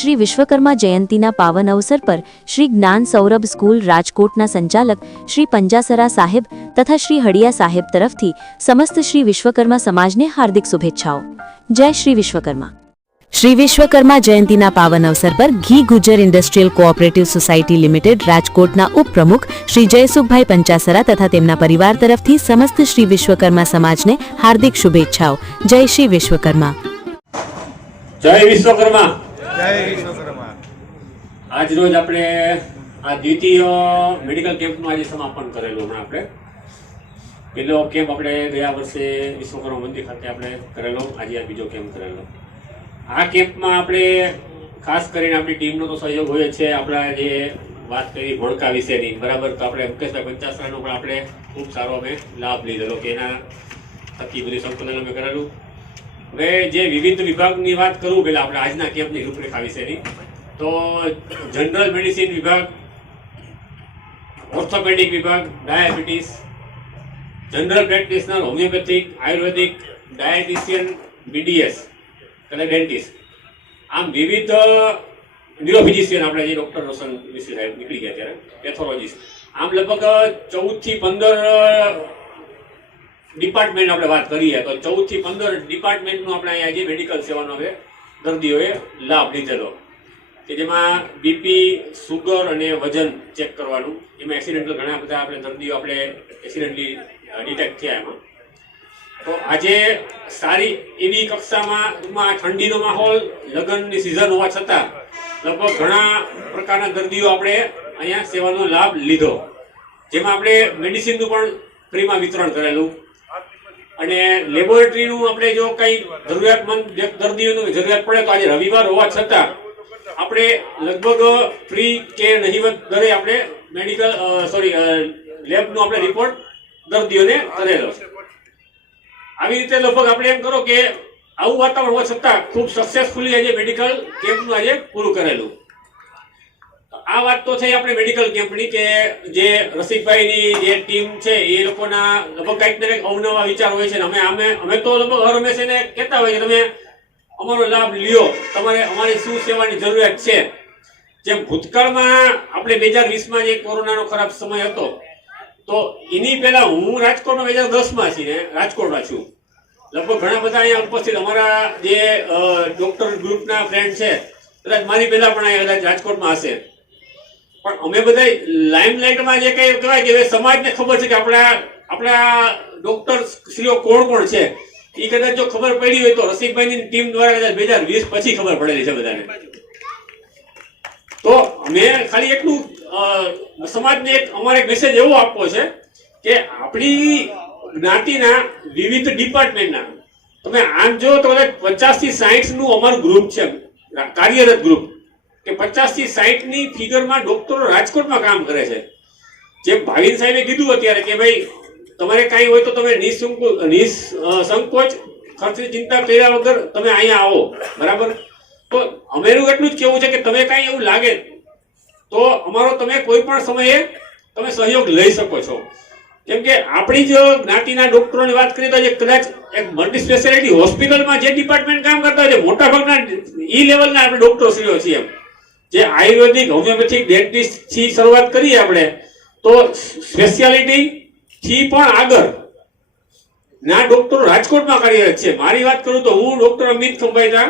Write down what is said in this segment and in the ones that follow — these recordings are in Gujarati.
श्री विश्वकर्मा जयंतीना पावन अवसर पर श्री ज्ञान सौरभ स्कूल राजकोटना संचालक श्री पंजासरा साहेब तथा श्री हड़िया साहेब तरफथी समस्त श्री विश्वकर्मा समाजने हार्दिक शुभेच्छाओं। जय श्री विश्वकर्मा। श्री विश्वकर्मा जयंतीना पावन अवसर पर Ghee Gujjar industrial cooperative society limited राजकोटना उपप्रमुख श्री जयसुखभाई पंचासरा तथा तेमना परिवार तरफथी समस्त श्री विश्वकर्मा समाजने हार्दिक शुभेच्छाओं। जय श्री विश्वकर्मा। जय विश्वकर्मा। जय विश्वकर्मा। आज रोज આપણે આ દ્વિતીય મેડિકલ કેમ્પનું આજે સમાપન કરેલું હમણાં આપણે પેલો કેમ્પ આપણે ગયા વર્ષે વિશ્વકર્મા મંદિર ખાતે આપણે કરેલો, આજે આ બીજો કેમ્પ કરેલો। આ કેમ્પમાં આપણે ખાસ કરીને આપણી ટીમનો તો સહયોગ હોય છે। આપણા જે વાત કરી ભણકા વિશેની બરાબર, તો આપણે મુકેશભાઈ પંચાસરાનો પણ આપણે ખૂબ સારો અમે લાભ લીધેલો કે એના થકી બધી સંકલન અમે કરેલું। હવે જે વિવિધ વિભાગની વાત કરું પહેલા આપણે આજના કેમ્પની રૂપરેખા વિશેની, તો જનરલ મેડિસિન વિભાગ, ઓર્થોપેડિક વિભાગ, ડાયાબિટીસ, જનરલ પ્રેક્ટિશનર, હોમિયોપેથિક, આયુર્વેદિક, ડાયટિશિયન, બીડીએસ અને ડેન્ટિસ્ટ, આમ વિવિધ ન્યુરોફિઝિશિયન આપણે જે ડૉક્ટર રોશન વિશે સાહેબ નીકળી ગયા ત્યારે પેથોલોજીસ્ટ, આમ લગભગ 14 થી 15 ડિપાર્ટમેન્ટ આપણે વાત કરીએ તો 14 થી 15 ડિપાર્ટમેન્ટનું આપણે અહીંયા જે મેડિકલ સેવાનો હવે દર્દીઓએ લાભ લીધેલો, કે જેમાં બીપી, સુગર અને વજન ચેક કરવાનું, એમાં એક્સિડેન્ટલ ઘણા બધા આપણે દર્દીઓ આપણે એક્સિડેન્ટલી ડિટેક્ટ થયા એમાં। તો આજે સારી એવી કક્ષામાં ઠંડીનો માહોલ, લગ્નની સિઝન હોવા છતાં લગભગ ઘણા પ્રકારના દર્દીઓ આપણે અહીંયા સેવાનો લાભ લીધો, જેમાં આપણે મેડિસિનનું પણ ફ્રીમાં વિતરણ કરેલું અને લેબોરેટરીનું આપણે જો કંઈ જરૂરિયાતમંદ દર્દીઓનું જરૂરિયાત પડે તો આજે રવિવાર હોવા છતાં આપણે લગભગ ફ્રી કે નહિવત દરે આપણે લેબનો આપણે રિપોર્ટ દર્દીઓને કરેલો। આવી રીતે લગભગ આપણે એમ કરો કે આવું વાતાવરણ હોવા છતાં ખૂબ સક્સેસફુલી આજે મેડિકલ કેમ્પનું આજે પૂરું કરેલું। આ વાત તો થઈ આપણે મેડિકલ કેમ્પની, કે જે રસિકભાઈની જે ટીમ છે એ લોકોના લગભગ કંઈક ને કંઈક અવનવા વિચાર હોય છે ને અમે તો લગભગ હર હંમેશા એને કહેતા હોય કે તમે અમારો લાભ લ્યો, તમારે અમારી શું સેવાની જરૂરિયાત છે। જેમ ભૂતકાળમાં આપણે 2020માં જે કોરોનાનો ખરાબ સમય હતો, તો એની પહેલા હું રાજકોટમાં 2010માં છીએ, રાજકોટમાં છું, લગભગ ઘણા બધા અહીંયા ઉપસ્થિત અમારા જે ડોક્ટર ગ્રુપના ફ્રેન્ડ છે કદાચ મારી પહેલા પણ અહીંયા કદાચ રાજકોટમાં હશે, પણ અમે બધા લાઇમલાઇટમાં જે કંઈ કહેવાય કે સમાજને ખબર છે કે આપણા ડોક્ટર શ્રીઓ કોણ કોણ છે, એ કદાચ જો ખબર પડી હોય તો રસિકભાઈની ટીમ દ્વારા કદાચ 2020 પછી ખબર પડેલી છે બધાને। તો અમે ખાલી એટલું સમાજને અમારે મેસેજ એવો આપવો છે કે આપણી જ્ઞાતિના વિવિધ ડિપાર્ટમેન્ટના તમે આમ જો તો કદાચ 50 થી 60 નું અમારું ગ્રુપ છે, કાર્યરત ગ્રુપ, કે 50 થી 60 ની ફિગરમાં ડોક્ટરો રાજકોટમાં કામ કરે છે। જેમ ભાવિન સાહેબે કીધું અત્યારે કે ભાઈ તમારે કાંઈ હોય તો તમે નિસંકોચ ખર્ચની ચિંતા કર્યા વગર તમે અહીંયા આવો, બરાબર। તો અમેરું એટલું જ કહેવું છે કે તમે કાંઈ એવું લાગે તો અમારો તમે કોઈ પણ સમયે તમે સહયોગ લઈ શકો છો, કેમ કે આપણી જો જ્ઞાતિના ડોક્ટરોની વાત કરીએ તો જે કદાચ એક મલ્ટી સ્પેશિયાલિટી હોસ્પિટલમાં જે ડિપાર્ટમેન્ટ કામ કરતા હોય છે મોટાભાગના ઈ લેવલના આપણે ડોક્ટરો શ્રીઓ છીએ, એમ જે આયુર્વેદિક, હોમિયોપેથિક, ડેન્ટિસ્ટ થી શરૂઆત કરીએ આપણે તો સ્પેશિયાલિટી થી પણ આગળ ના ડોક્ટરો રાજકોટમાં કાર્યરત છે। મારી વાત કરું તો હું ડોક્ટર અમિત ખંભાઈના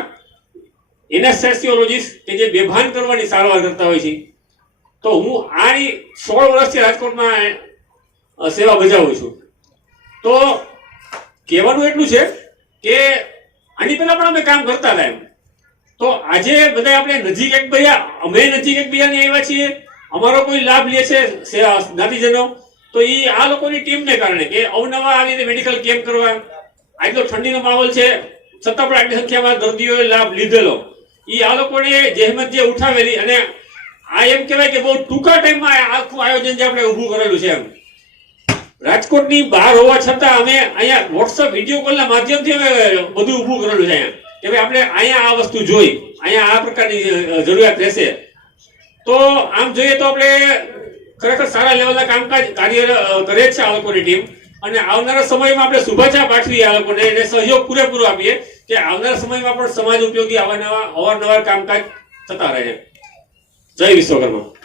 એનેસ્થેસિયોલોજીસ્ટ કે જે બેભાન કરવાની સારવાર કરતા હોય છે, તો હું આની 16 વર્ષથી રાજકોટમાં સેવા બજાવું છું। તો કહેવાનું એટલું છે કે આની પહેલા પણ અમે કામ કરતા હતા એમ, તો આજે બધા આપણે નજીક એકબીજાની આવ્યા છીએ, અમારો કોઈ લાભ લે છે જ્ઞાતિજનો, તો એ આ લોકોની ટીમને કારણે કે અવનવા આવી રીતે મેડિકલ કેમ્પ કરવા, આજનો ઠંડીનો માહોલ છે છતાં પણ આટલી સંખ્યામાં દર્દીઓએ લાભ લીધેલો, એ આ લોકોને જહેમત જે ઉઠાવેલી, અને આ એમ કહેવાય કે બહુ ટૂંકા ટાઈમમાં આખું આયોજન જે આપણે ઊભું કરેલું છે એમ, રાજકોટની બહાર હોવા છતાં અમે અહીંયા વોટ્સઅપ વિડીયો કોલના માધ્યમથી અમે બધું ઊભું કરેલું છે અહીંયા, કે ભાઈ આપણે અહીંયા આ વસ્તુ જોઈ, અહીંયા આ પ્રકારની જરૂરિયાત રહેશે। તો આમ જોઈએ તો આપણે ખરેખર સારા લેવલના કામકાજ કાર્ય કરે છે આ લોકોની ટીમ, અને આવનારા સમયમાં આપણે શુભેચ્છા પાઠવીએ આ લોકોને અને સહયોગ પૂરેપૂરો આપીએ કે આવનારા સમયમાં પણ સમાજ ઉપયોગી અવારનવાર કામકાજ થતા રહે. જય વિશ્વકર્મા.